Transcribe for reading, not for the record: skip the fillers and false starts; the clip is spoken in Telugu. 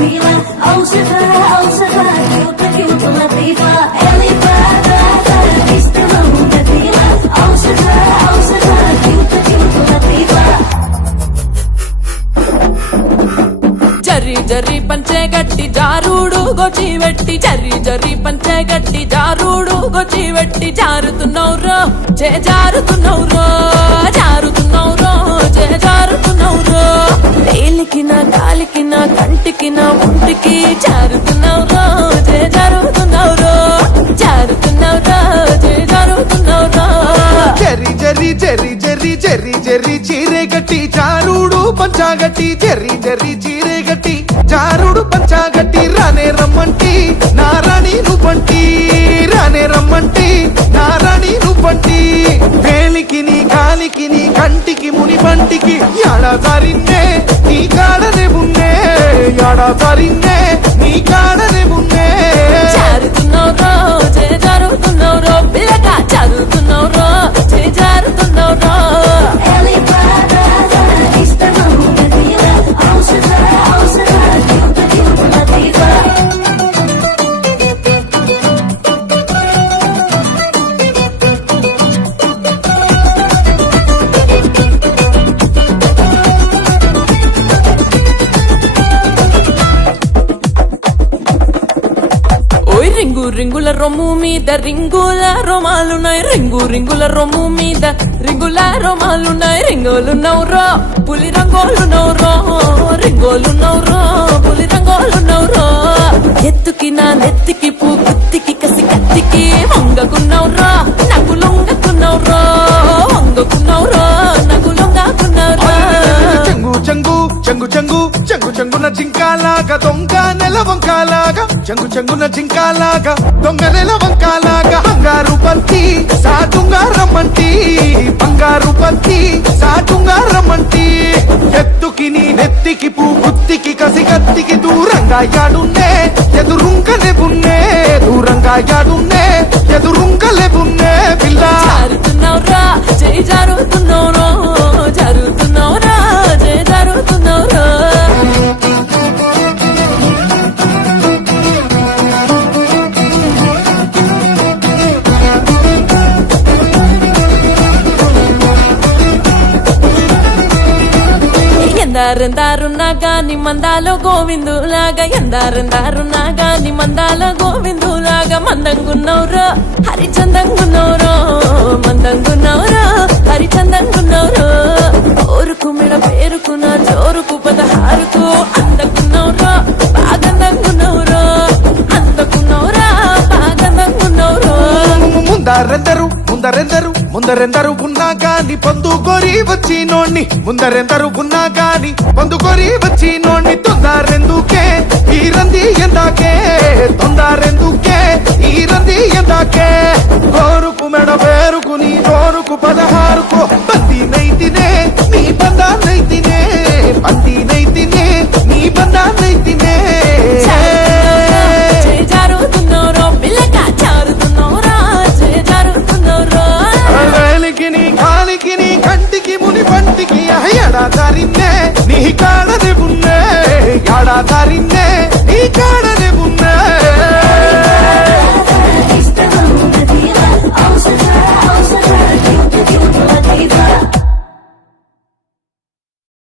جميلة أوصفها كيوت كيوت لطيفة اللي تستمر جميلة أوصفها كيوت كيوت لطيفة జర్రి జర్రి పంచే గట్టి జారుడు గొచ్చి వెట్టి జర్రి జర్రి పంచే గట్టి జారుడు గొచ్చి వెట్టి జారుతున్నౌరో జారుతున్నౌరో జారుతున్నౌరో జారుతున్నౌరో వేలికిన కాలికిన కంటికిన ఒంటికి జారుతున్నౌరో జారుతున్నౌరో జారుతున్నౌరో జారుతున్నౌరో జర్రి జర్రి జర్రి జర్రి జర్రి జర్రి చీరే గట్టి జారుడు పంచాగట్టి జర్రి జర్రి చీరే గట్టి జారుడు పంచాగట్టి రానే రమ్మంటి నారాణి నువ్వంటి రానే రమ్మంటి నారాణి నువ్వంటి వేలికి నీ కాలికి నీ కంటికి ముని పంటికి యాడాదారిన్నే నీ కాడనే ఉన్నే యాడాదారిన్నే నీ కాడనే ఉన్నే జారుతున్నౌరో జారుతున్నౌరో పిల్లగా జారుతున్నౌరో జారుతున్నౌరో اللي تستمر جميلة أوصفها كيوت كيوت لطيفة ఓయ్ రింగు రింగుల రొమ్ము మీద రింగుల రోమాలున్నాయి రింగు రింగుల రొమ్ము మీద రింగుల రోమాలున్నాయి రింగోలున్నౌరో పులి రంగోలున్నౌరో రింగోలున్నౌరో పులి రంగోలున్నౌరో ఎత్తుకి నా నెత్తికి పూ గుత్తికి కసి కత్తికి వంగకున్నౌరో నాకు లొంగకున్నౌరో వంగకున్నౌరో నాకు లొంగకున్నౌరో చెంగు చెంగు చెంగు చెంగు చెంగు చెంగున జింకాలాగా దొంగ నెల వంకాలాగా చెంగు చెంగున జింకాలాగా దొంగ నెల వంకాలాగా బంగారు బంతి సాటుంగా రమ్మంటి బంగారు బంతి సాటుంగా రమ్మంటి ఎత్తుకి నీ నెత్తికి పూ గుత్తికి కసి కత్తికి దూరంగా యాడున్నే ఎదురుంకలే బున్నే దూరంగా యాడున్నే ఎదురుంకలే బున్నే పిల్ల జారుతున్నౌరా జారుతున్నౌరో జారుతున్నౌరా జారుతున్నౌరో ఎందారెందారున్నా గాని మందాలో గోవిందులాగా ఎందారెందారున్నా గాని మందాలో గోవిందులాగా మందంగున్నౌరో హరిచందంగున్నౌరో మందంగున్నౌరో హరిచందంగున్నౌరో ఓరుకు మిడ పేరుకున్న జోరుకు పదహారుకు అందకున్నౌరో బాగందంగున్నౌరో అందకున్నౌరా బాగందంగున్నౌరో ముందరెందరు ఉన్నా గాని పొందుకొని వచ్చినోణ్ణి ముందరెందరు ఉన్నా గాని పొందుకొని వచ్చినోణ్ణి తొందరెందుకే ఈ రంది ఎందాకే తొందరెందుకే ఈ రంది ఎందాకే కోరుకు మెడ పేరుకు నీ కోరుకు 16